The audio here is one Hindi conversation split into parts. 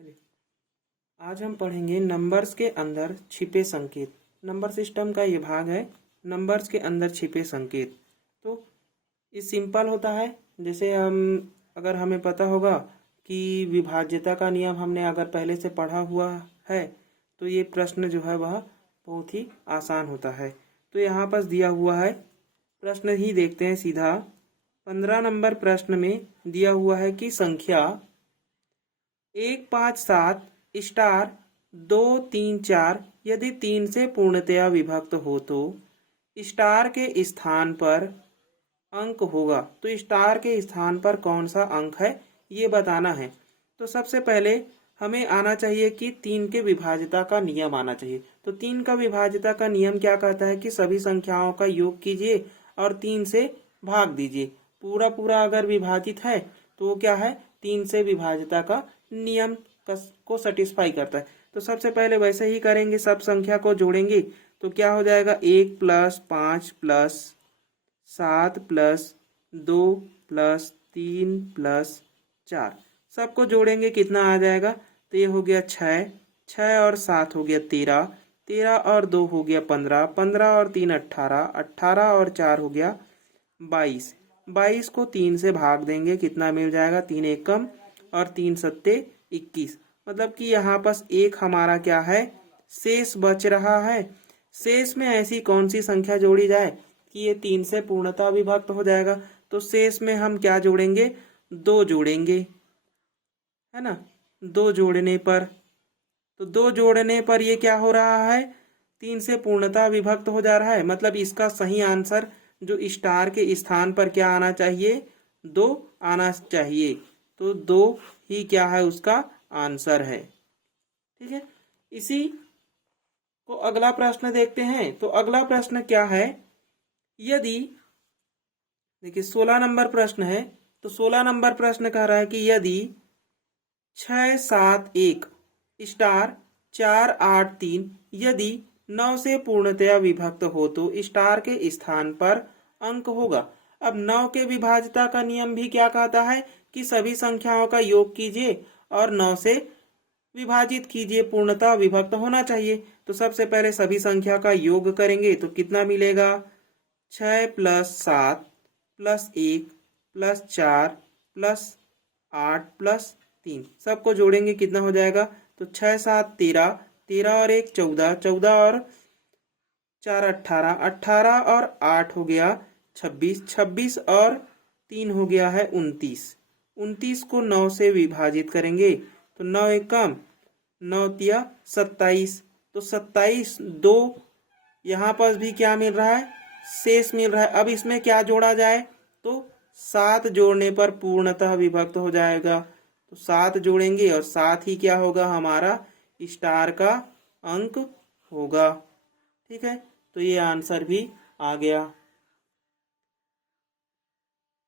चलिए, आज हम पढ़ेंगे नंबर्स के अंदर छिपे संकेत। नंबर सिस्टम का ये भाग है, नंबर्स के अंदर छिपे संकेत। तो ये सिंपल होता है। जैसे अगर हमें पता होगा कि विभाज्यता का नियम हमने अगर पहले से पढ़ा हुआ है तो ये प्रश्न जो है वह बहुत ही आसान होता है। तो यहाँ पर दिया हुआ है, प्रश्न ही देखते हैं सीधा। 15 नंबर प्रश्न में दिया हुआ है कि संख्या 157 स्टार 234 यदि 3 से पूर्णतया विभक्त हो तो स्टार के स्थान पर अंक होगा। तो स्टार के स्थान पर कौन सा अंक है ये बताना है। तो सबसे पहले हमें आना चाहिए कि 3 के विभाज्यता का नियम आना चाहिए। तो 3 का विभाज्यता का नियम क्या कहता है कि सभी संख्याओं का योग कीजिए और 3 से भाग दीजिए। पूरा पूरा अगर विभाजित है तो वो क्या है, 3 से विभाज्यता का नियम को सेटिस्फाई करता है। तो सबसे पहले वैसे ही करेंगे, सब संख्या को जोड़ेंगे तो क्या हो जाएगा, 1 + 5 + 7 + 2 + 3 + 4 सबको जोड़ेंगे कितना आ जाएगा। तो ये हो गया 6, 6 और 7 हो गया 13, 13 और 2 हो गया 15, 15 और 3 18, 18 और 4 हो गया 22, 22 को 3 से भाग देंगे कितना मिल जाएगा, 3 एकम और 3 सत्ते 21। मतलब कि यहाँ पर एक हमारा क्या है, शेष बच रहा है। शेष में ऐसी कौन सी संख्या जोड़ी जाए कि ये 3 से पूर्णतः विभक्त हो जाएगा। तो शेष में हम क्या जोड़ेंगे, 2 जोड़ेंगे, है ना। 2 जोड़ने पर, तो 2 जोड़ने पर ये क्या हो रहा है, 3 से पूर्णतः विभक्त हो जा रहा है। मतलब इसका सही आंसर जो स्टार के स्थान पर क्या आना चाहिए, 2 आना चाहिए। तो 2 ही क्या है उसका आंसर है। ठीक है, इसी को अगला प्रश्न देखते हैं। तो अगला प्रश्न क्या है, यदि देखिए 16 नंबर प्रश्न है। तो 16 नंबर प्रश्न कह रहा है कि यदि 6 7 1 स्टार 4 8 3 यदि 9 से पूर्णतया विभक्त हो तो स्टार के स्थान पर अंक होगा। अब 9 के विभाज्यता का नियम भी क्या कहता है कि सभी संख्याओं का योग कीजिए और 9 से विभाजित कीजिए, पूर्णतः विभक्त होना चाहिए। तो सबसे पहले सभी संख्या का योग करेंगे तो कितना मिलेगा, 6 + 7 + 1 + 4 + 8 + 3 सबको जोड़ेंगे कितना हो जाएगा। तो 6 7 13, 13 और 1 14, 14 और 4 18, 18 और 8 हो गया 26, 26 और 3 हो गया है 29, 29 को 9 से विभाजित करेंगे तो 9 एकम 9 तिया 27। तो 27 2 यहाँ पर भी क्या मिल रहा है, शेष मिल रहा है। अब इसमें क्या जोड़ा जाए, तो 7 जोड़ने पर पूर्णतः विभक्त हो जाएगा। तो 7 जोड़ेंगे और 7 ही क्या होगा, हमारा स्टार का अंक होगा। ठीक है, तो ये आंसर भी आ गया।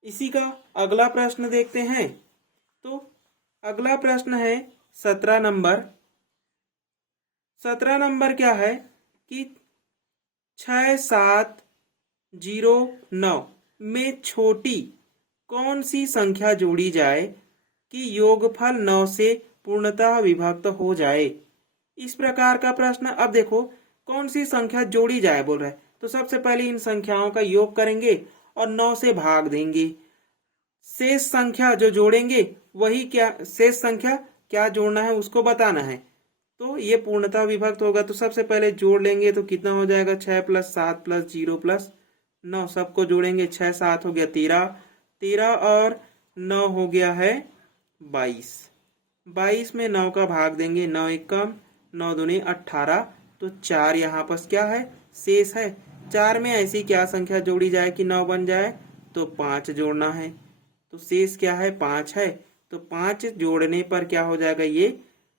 इसी का अगला प्रश्न देखते हैं। तो अगला प्रश्न है 17 नंबर। 17 नंबर क्या है कि 6 7 0 9 में छोटी कौन सी संख्या जोड़ी जाए कि योगफल 9 से पूर्णतः विभक्त हो जाए। इस प्रकार का प्रश्न। अब देखो कौन सी संख्या जोड़ी जाए बोल रहा है। तो सबसे पहले इन संख्याओं का योग करेंगे और 9 से भाग देंगे। शेष संख्या जो जोड़ेंगे वही क्या, शेष संख्या क्या जोड़ना है उसको बताना है। तो ये पूर्णतः विभक्त होगा। तो सबसे पहले जोड़ लेंगे तो कितना हो जाएगा, 6 + 7 + 0 + 9 सबको जोड़ेंगे, 6 7 हो गया 13, 13 और 9 हो गया है 22, 22 में 9 का भाग देंगे, 9 एकम 9 दूनी 18। तो 4 यहाँ पर क्या है, शेष है। 4 में ऐसी क्या संख्या जोड़ी जाए कि 9 बन जाए, तो 5 जोड़ना है। तो शेष क्या है, 5 है। तो 5 जोड़ने पर क्या हो जाएगा, ये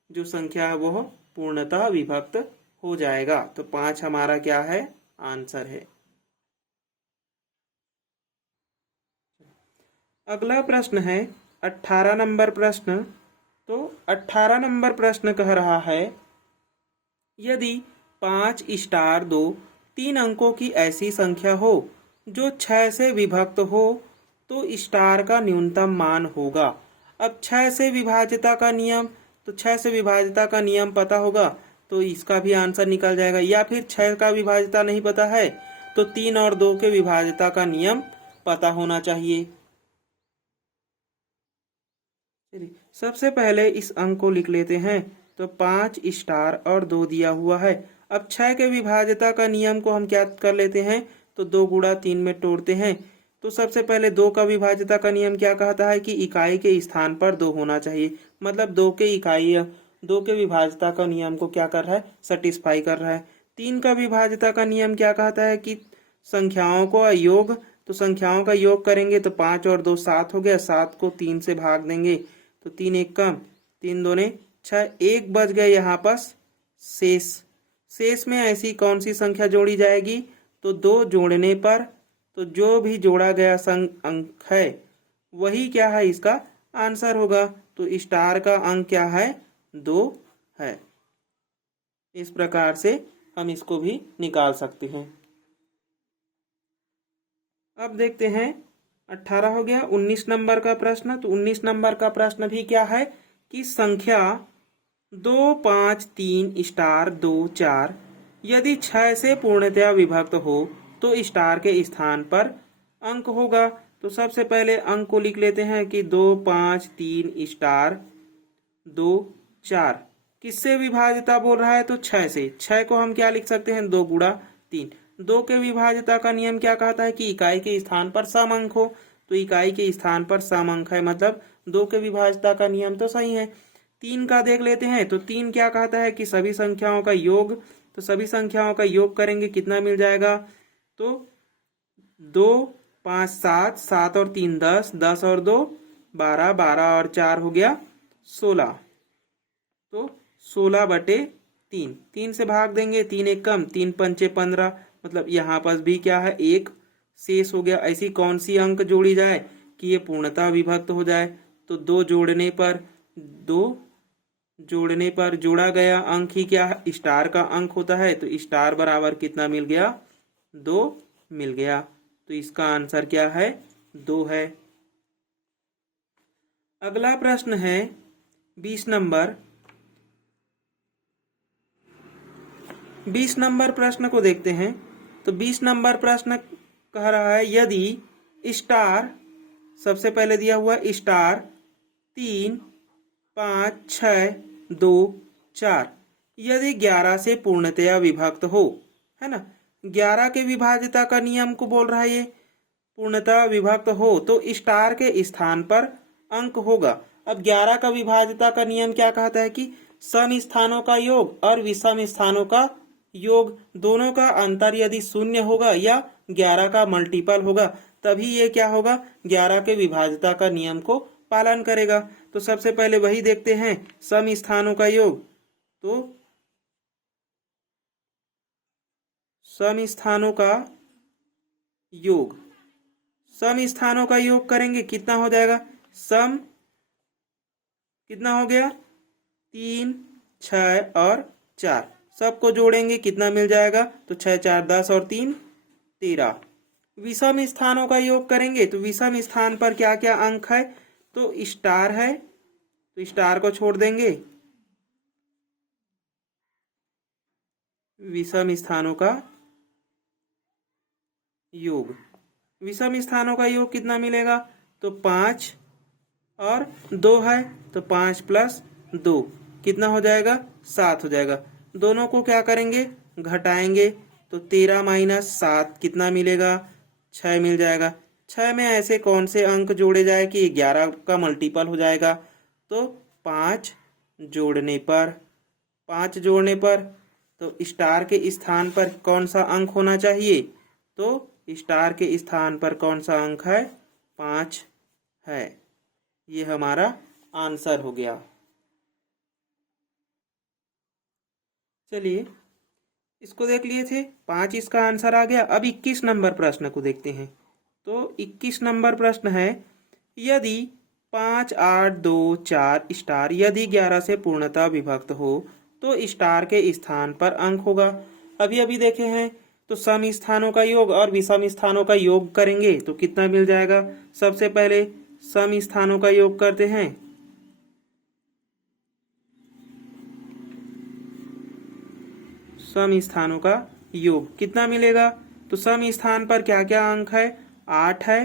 जो संख्या है वो पूर्णतः विभक्त हो जाएगा। तो 5 हमारा क्या है, आंसर है। अगला प्रश्न है 18 नंबर प्रश्न। तो 18 नंबर प्रश्न कह रहा है यदि 5 स्टार 2 3 अंकों की ऐसी संख्या हो जो 6 से विभक्त हो तो स्टार का न्यूनतम मान होगा। अब 6 से विभाज्यता का नियम तो 6 से विभाज्यता का नियम पता होगा तो इसका भी आंसर निकल जाएगा। या फिर 6 का विभाज्यता नहीं पता है तो 3 और 2 के विभाज्यता का नियम पता होना चाहिए। चलिए सबसे पहले इस अंक को लिख लेते हैं। तो 5 स्टार और 2 दिया हुआ है। अब 6 के विभाज्यता का नियम को हम क्या कर लेते हैं, तो 2 गुणा 3 में तोड़ते हैं। तो सबसे पहले 2 का विभाज्यता का नियम क्या कहता है कि इकाई के स्थान पर 2 होना चाहिए। मतलब 2 के इकाई 2 के विभाज्यता का नियम को क्या कर रहा है, सेटिस्फाई कर रहा है। 3 का विभाज्यता का नियम क्या कहता है कि संख्याओं को योग, तो संख्याओं का योग करेंगे तो 5 और 2 7 हो गया, 7 को 3 से भाग देंगे तो 3 एक कम, 3 दूने 6, 1 बच गए यहाँ पास शेष। शेष में ऐसी कौन सी संख्या जोड़ी जाएगी, तो 2 जोड़ने पर तो जो भी जोड़ा गया अंक है वही क्या है, इसका आंसर होगा। तो स्टार का अंक क्या है, 2 है। इस प्रकार से हम इसको भी निकाल सकते हैं। अब देखते हैं 18 हो गया। 19 नंबर का प्रश्न। तो 19 नंबर का प्रश्न भी क्या है कि संख्या 2 5 3 स्टार 2 4 यदि 6 से पूर्णतया विभक्त हो तो स्टार के स्थान पर अंक होगा। तो सबसे पहले अंक को लिख लेते हैं कि 2 5 3 स्टार 2 4 किससे विभाज्यता बोल रहा है, तो 6 से। 6 को हम क्या लिख सकते हैं, 2 गुणा 3। 2 के विभाज्यता का नियम क्या कहता है कि इकाई के स्थान पर सम अंक हो। तो इकाई के स्थान पर सम अंक है, मतलब 2 के विभाज्यता का नियम तो सही है। 3 का देख लेते हैं। तो 3 क्या कहता है कि सभी संख्याओं का योग, तो सभी संख्याओं का योग करेंगे कितना मिल जाएगा, तो 2 5 7, 7 और 3 10, 10 और 2 12, 12 और 4 हो गया 16। तो 16/3, 3 से भाग देंगे, 3 एक कम, 3 पंचे 15, मतलब यहाँ पर भी क्या है, 1 शेष हो गया। ऐसी कौन सी अंक जोड़ी जाए कि ये पूर्णतः विभक्त हो जाए, तो 2 जोड़ने पर जोड़ा गया अंक ही क्या है, स्टार का अंक होता है। तो स्टार बराबर कितना मिल गया, 2 मिल गया। तो इसका आंसर क्या है, 2 है। अगला प्रश्न है 20 नंबर। 20 नंबर प्रश्न को देखते हैं। तो 20 नंबर प्रश्न कह रहा है यदि स्टार, सबसे पहले दिया हुआ स्टार 3 5 6 2 4 यदि 11 से पूर्णतया विभक्त हो, है ना। 11 के विभाज्यता का नियम को बोल रहा है, ये पूर्णतः विभक्त हो तो स्टार के स्थान पर अंक होगा। अब 11 का विभाज्यता का नियम क्या कहता है कि सम स्थानों का योग और विषम स्थानों का योग, दोनों का अंतर यदि 0 होगा या 11 का मल्टीपल होगा तभी ये क्या होगा, 11 के विभाज्यता का नियम को पालन करेगा। तो सबसे पहले वही देखते हैं, सम स्थानों का योग। तो सम स्थानों का योग, सम स्थानों का योग करेंगे कितना हो जाएगा, सम कितना हो गया, 3 6 और 4, सबको जोड़ेंगे कितना मिल जाएगा, तो 6 4 10 और 3 13। विषम स्थानों का योग करेंगे तो विषम स्थान पर क्या क्या अंक है, तो स्टार है, तो स्टार को छोड़ देंगे। विषम स्थानों का योग, विषम स्थानों का योग कितना मिलेगा, तो 5 और 2 है, तो 5 + 2 कितना हो जाएगा, 7 हो जाएगा। दोनों को क्या करेंगे, घटाएंगे, तो 13 - 7 कितना मिलेगा, 6 मिल जाएगा। 6 में ऐसे कौन से अंक जोड़े जाए कि 11 का मल्टीपल हो जाएगा, तो 5 जोड़ने पर तो स्टार के स्थान पर कौन सा अंक होना चाहिए, तो स्टार के स्थान पर कौन सा अंक है, 5 है। ये हमारा आंसर हो गया। चलिए इसको देख लिए थे, 5 इसका आंसर आ गया। अब 21 नंबर प्रश्न को देखते हैं। तो 21 नंबर प्रश्न है यदि 5 8 2 4 स्टार यदि 11 से पूर्णतः विभक्त हो तो स्टार के स्थान पर अंक होगा। अभी देखे हैं, तो सम स्थानों का योग और विषम स्थानों का योग करेंगे तो कितना मिल जाएगा। सबसे पहले सम स्थानों का योग करते हैं, सम स्थानों का योग कितना मिलेगा। तो सम स्थान पर क्या क्या अंक है, 8 है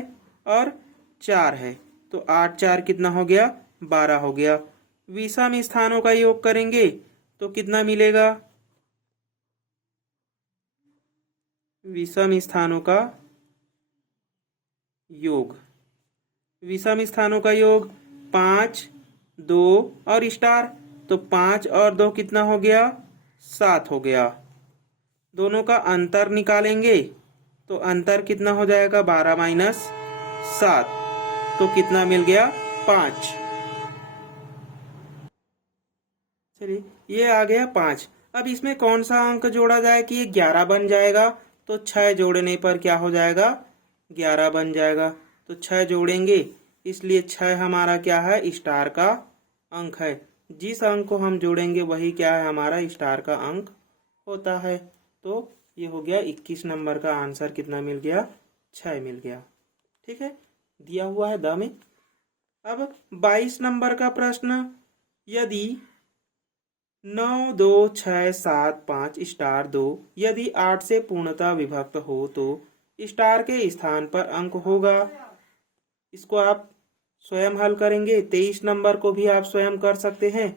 और 4 है। तो 8 4 कितना हो गया, 12 हो गया। विषम स्थानों का योग करेंगे तो कितना मिलेगा, विषम स्थानों का योग, विषम स्थानों का योग 5 2 और स्टार। तो 5 और 2 कितना हो गया, 7 हो गया। दोनों का अंतर निकालेंगे तो अंतर कितना हो जाएगा, 12 माइनस 7। तो कितना मिल गया, 5। चलिए ये आ गया 5। अब इसमें कौन सा अंक जोड़ा जाए कि ये 11 बन जाएगा। तो 6 जोड़ने पर क्या हो जाएगा, 11 बन जाएगा। तो 6 जोड़ेंगे, इसलिए 6 हमारा क्या है, स्टार का अंक है। जिस अंक को हम जोड़ेंगे वही क्या है, हमारा स्टार का अंक होता है। तो ये हो गया 21 नंबर का आंसर कितना मिल गया, 6 मिल गया। ठीक है, दिया हुआ है द में। अब 22 नंबर का प्रश्न, यदि 9 2 6 7 5 स्टार 2 यदि 8 से पूर्णतः विभक्त हो तो स्टार के स्थान पर अंक होगा। इसको आप स्वयं हल करेंगे। 23 नंबर को भी आप स्वयं कर सकते हैं,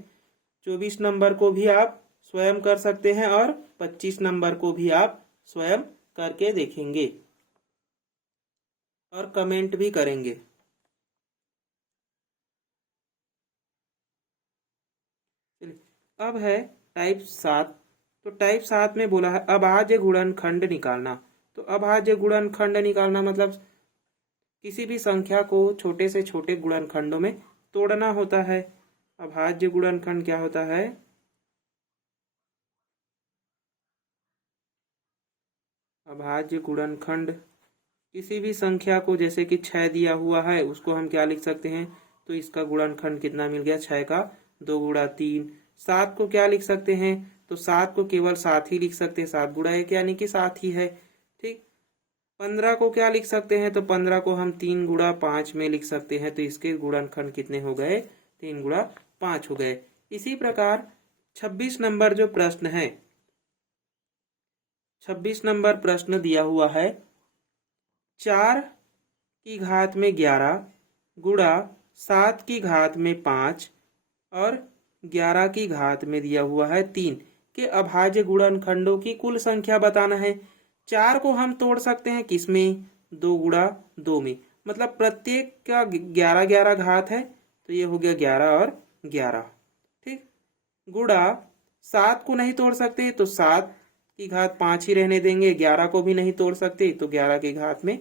24 नंबर को भी आप स्वयं कर सकते हैं और 25 नंबर को भी आप स्वयं करके देखेंगे और कमेंट भी करेंगे। अब है टाइप 7। तो टाइप 7 में बोला है अभाज्य गुणनखंड निकालना। तो अभाज्य गुणनखंड निकालना मतलब किसी भी संख्या को छोटे से छोटे गुणनखंडों में तोड़ना होता है। अभाज्य गुणनखंड क्या होता है, अभाज्य गुणनखंड किसी भी संख्या को, जैसे कि 6 दिया हुआ है, उसको हम क्या लिख सकते हैं, तो इसका गुणनखंड कितना मिल गया, 6 का 2 गुणा 3। 7 को क्या लिख सकते हैं, तो 7 को केवल 7 ही लिख सकते हैं, 7 गुणा 1 यानी कि 7 ही है। ठीक। 15 को क्या लिख सकते हैं, तो 15 को हम 3 गुणा 5 में लिख सकते हैं। तो इसके गुणनखंड कितने हो गए, 3 गुणा 5 हो गए। इसी प्रकार 26 नंबर जो प्रश्न है, 26 नंबर प्रश्न दिया हुआ है 4 की घात में 11 गुणा 7 की घात में 5 और 11 की घात में दिया हुआ है 3 के अभाज्य गुणनखंडों की कुल संख्या बताना है। 4 को हम तोड़ सकते हैं किसमें, 2 गुणा 2 में, मतलब प्रत्येक का 11 11 घात है, तो ये हो गया 11 और 11। ठीक। गुणा 7 को नहीं तोड़ सकते तो 7 की घात 5 ही रहने देंगे, 11 को भी नहीं तोड़ सकते तो 11 की घात में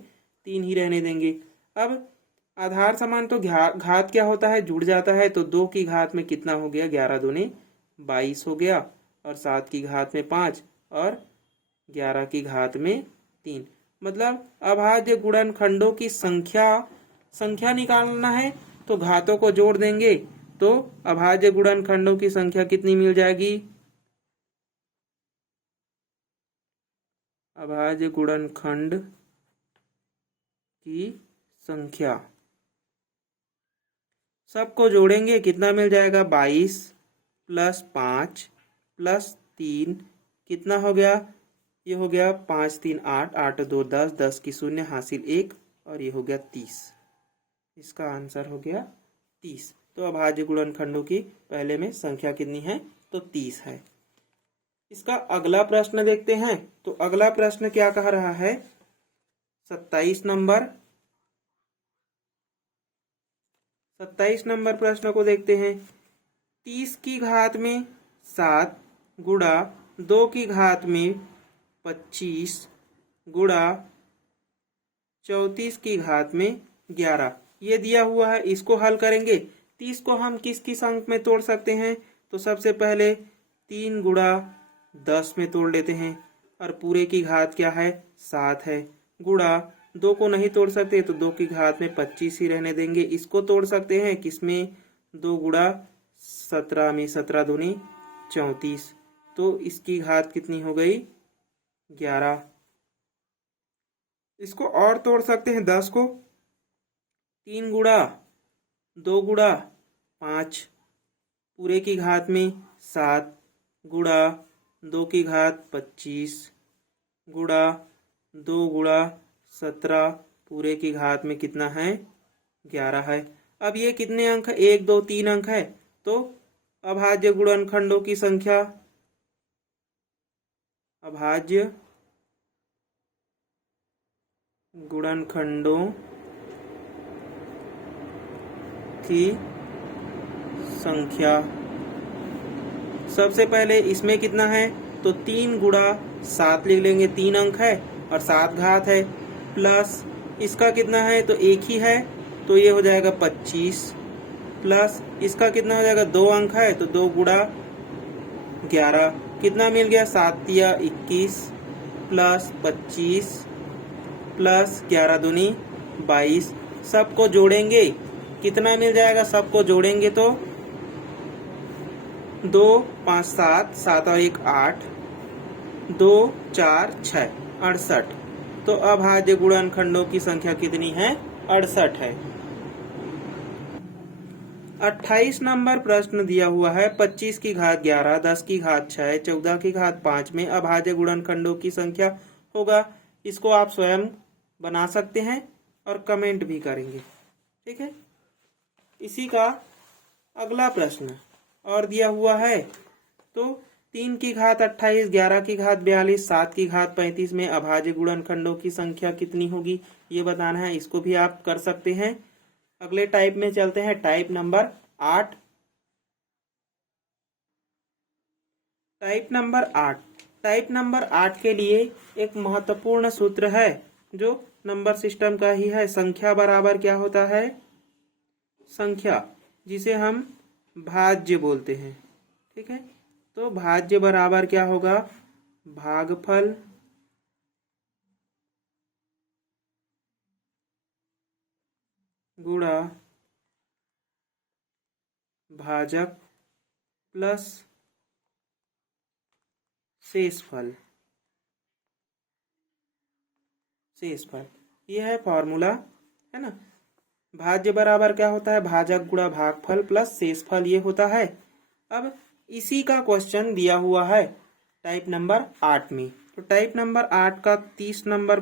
3 ही रहने देंगे। अब आधार समान तो घात क्या होता है, जुड़ जाता है। तो 2 की घात में कितना हो गया, 11 दूनी 22 हो गया और 7 की घात में 5 और 11 की घात में 3। मतलब अभाज्य गुणनखंडों की संख्या निकालना है तो घातों को जोड़ देंगे तो अभाज्य गुणनखंडों की संख्या कितनी मिल जाएगी, अभाज्य गुणनखंड की संख्या सबको जोड़ेंगे कितना मिल जाएगा, 22 प्लस 5 प्लस 3 कितना हो गया, ये हो गया 5 3 8 8 2 10 10 की शून्य हासिल 1 और ये हो गया 30। इसका आंसर हो गया 30। तो अभाज्य गुणनखंडों की पहले में संख्या कितनी है, तो 30 है। इसका अगला प्रश्न देखते हैं। तो अगला प्रश्न क्या कह रहा है, 27 नंबर 27 नंबर प्रश्न को देखते हैं। 30 की घात में 7 गुणा 2 की घात में 25 गुणा 34 की घात में 11 ये दिया हुआ है। इसको हल करेंगे। 30 को हम किस किस अंक में तोड़ सकते हैं, तो सबसे पहले 3 गुणा 10 में तोड़ लेते हैं और पूरे की घात क्या है, 7 है। गुणा 2 को नहीं तोड़ सकते तो 2 की घात में 25 ही रहने देंगे। इसको तोड़ सकते हैं किसमें, 2 गुणा 17 में, 17 दूनी 34। तो इसकी घात कितनी हो गई, 11। इसको और तोड़ सकते हैं 10 को, 3 गुणा 2 गुणा 5 पूरे की घात में 7 गुणा 2 की घात 25 गुणा 2 गुणा 17 पूरे की घात में कितना है 11 है। अब ये कितने अंक है 1 2 3 अंक है, तो अभाज्य गुणनखंडों की संख्या, अभाज्य गुणनखंडों की संख्या, सबसे पहले इसमें कितना है तो 3 गुणा 7 लिख लेंगे, 3 अंक है और 7 घात है, प्लस इसका कितना है तो 1 ही है तो ये हो जाएगा 25, प्लस इसका कितना हो जाएगा 2 अंक है तो 2 गुणा 11 कितना मिल गया 7 या 21 प्लस 25 प्लस 11 दूनी 22। सबको जोड़ेंगे कितना मिल जाएगा, सबको जोड़ेंगे तो 2 5 7 7 और 1 8 2 4 6 68। तो अभाज्य गुणनखंडों की संख्या कितनी है 68 है। 28 नंबर प्रश्न दिया हुआ है 25 की घात 11 10 की घात 6 14 की घात 5 में अभाज्य गुणनखंडों की संख्या होगा। इसको आप स्वयं बना सकते हैं और कमेंट भी करेंगे, ठीक है। इसी का अगला प्रश्न और दिया हुआ है, तो 3 की घात 28 11 की घात 42 7 की घात 35 में अभाज्य गुणनखंडों की संख्या कितनी होगी ये बताना है। इसको भी आप कर सकते हैं। अगले टाइप में चलते हैं, टाइप नंबर 8। टाइप नंबर 8 के लिए एक महत्वपूर्ण सूत्र है जो नंबर सिस्टम का ही है। संख्या बराबर क्या होता है, संख्या जिसे हम भाज्य बोलते हैं, ठीक है। तो भाज्य बराबर क्या होगा, भागफल गुणा भाजक प्लस शेषफल। ये है फॉर्मूला, है ना। भाज्य बराबर क्या होता है, भाजक गुणा भागफल प्लस शेषफल, ये होता है। अब इसी का क्वेश्चन दिया हुआ है टाइप नंबर 8 में। तो टाइप नंबर 8 का 30 नंबर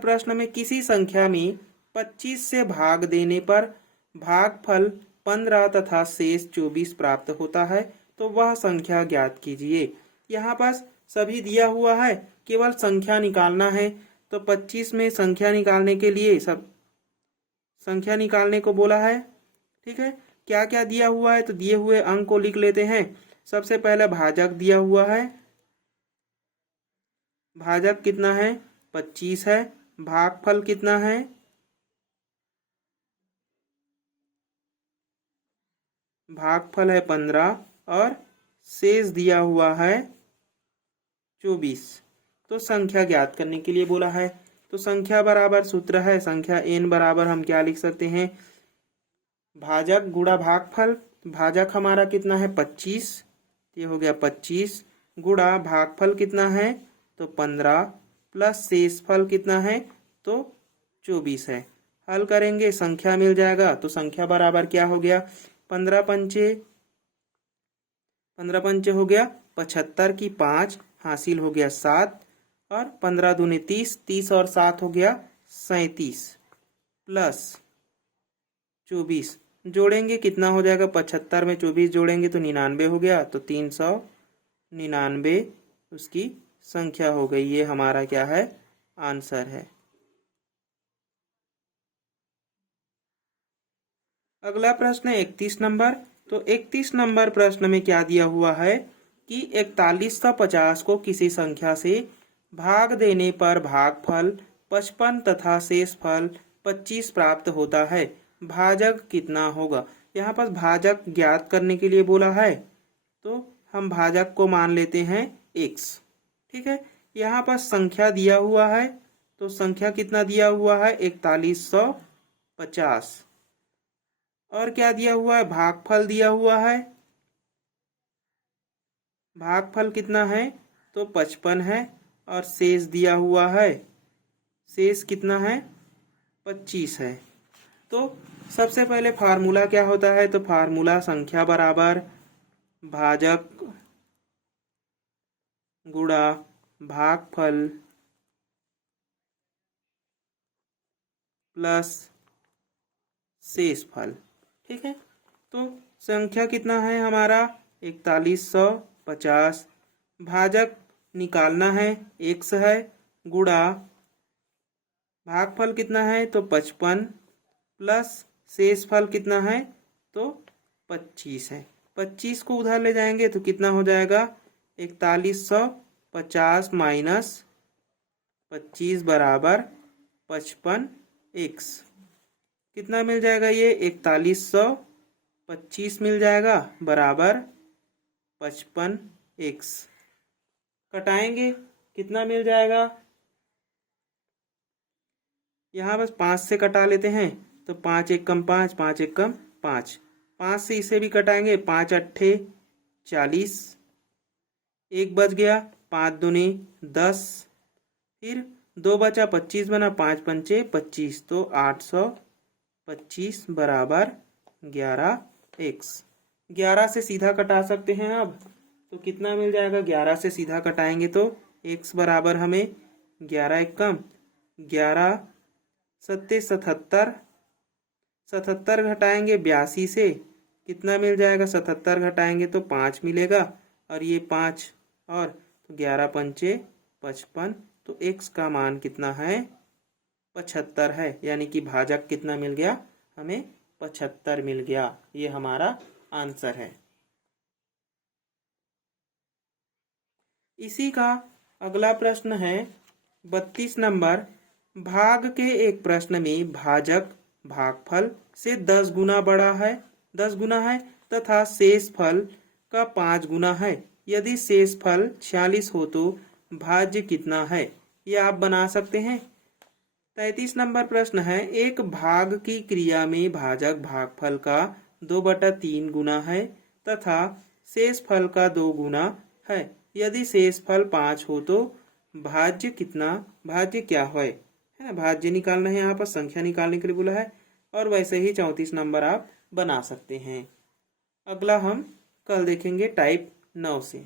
प्रश्न में किसी संख्या में 25 से भाग देने पर भागफल 15 तथा शेष 24 प्राप्त होता है, तो वह संख्या ज्ञात कीजिए। यहाँ पास सभी दिया हुआ है, केवल संख्या निकालना है। तो 25 में संख्या निकालने के लिए सब संख्या निकालने को बोला है, ठीक है। क्या क्या दिया हुआ है, तो दिए हुए अंक को लिख लेते हैं। सबसे पहले भाजक दिया हुआ है, भाजक कितना है 25 है, भागफल कितना है, भागफल है 15 और शेष दिया हुआ है 24। तो संख्या ज्ञात करने के लिए बोला है। तो संख्या बराबर सूत्र है, संख्या n बराबर हम क्या लिख सकते हैं, भाजक गुणा भागफल। भाजक हमारा कितना है 25, ये हो गया 25 गुणा भागफल कितना है तो 15 प्लस शेषफल कितना है तो 24 है। हल करेंगे संख्या मिल जाएगा। तो संख्या बराबर क्या हो गया, 15 पंचे हो गया 75 की 5 हासिल हो गया 7 और 15 दूनी 30, 30 और 7 हो गया 37 प्लस 24 जोड़ेंगे कितना हो जाएगा, 75 में 24 जोड़ेंगे तो 99 हो गया, तो 399 उसकी संख्या हो गई। ये हमारा क्या है, आंसर है। अगला प्रश्न है 31 नंबर। तो 31 नंबर प्रश्न में क्या दिया हुआ है कि 4150 को किसी संख्या से भाग देने पर भागफल 55 तथा शेषफल 25 प्राप्त होता है, भाजक कितना होगा। यहाँ पर भाजक ज्ञात करने के लिए बोला है, तो हम भाजक को मान लेते हैं x, ठीक है। यहाँ पर संख्या दिया हुआ है, तो संख्या कितना दिया हुआ है 4150, और क्या दिया हुआ है, भागफल दिया हुआ है। भागफल कितना है तो 55 है और शेष दिया हुआ है, शेष कितना है 25 है। तो सबसे पहले फार्मूला क्या होता है, तो फार्मूला संख्या बराबर भाजक गुणा भागफल प्लस शेषफल। ठीक है, तो संख्या कितना है हमारा 4150। भाजक निकालना है, x है, गुणा भागफल कितना है तो 55 प्लस शेषफल कितना है तो 25 है। 25 को उधर ले जाएंगे तो कितना हो जाएगा 4150 माइनस 25 बराबर 55x। कितना मिल जाएगा ये 4125 मिल जाएगा बराबर 55x। कटाएंगे कितना मिल जाएगा, यहाँ बस 5 से कटा लेते हैं तो 5 एक कम 5, 5 एक कम 5, 5 से इसे भी कटाएंगे, 5 अट्ठे 40, एक बच गया, 5 दूनी 10, फिर 2 बचा 25 बना, 5 पंचे 25, तो 825 बराबर 11x। 11 से सीधा कटा सकते हैं अब, तो कितना मिल जाएगा 11 से सीधा कटाएंगे तो x बराबर हमें 11 एक कम 11 सत्ते 77, 77 घटाएंगे 82 से, कितना मिल जाएगा 77 घटाएंगे तो 5 मिलेगा, और ये 5 और 11 पंचे 55, तो x का मान कितना है 75 है, यानी कि भाजक कितना मिल गया हमें 75 मिल गया। ये हमारा आंसर है। इसी का अगला प्रश्न है 32 नंबर। भाग के एक प्रश्न में भाजक भागफल से 10 गुना बड़ा है, 10 गुना है तथा शेषफल का 5 गुना है। यदि शेषफल 46 हो तो भाज्य कितना है, ये आप बना सकते हैं। 33 नंबर प्रश्न है, एक भाग की क्रिया में भाजक भागफल का 2/3 गुना है तथा शेषफल का 2 गुना है। यदि शेषफल 5 हो तो भाज्य कितना, भाज्य क्या है ना, भाज्य निकालना है, यहाँ पर संख्या निकालने के लिए बोला है। और वैसे ही 34 नंबर आप बना सकते हैं। अगला हम कल देखेंगे टाइप 9 से।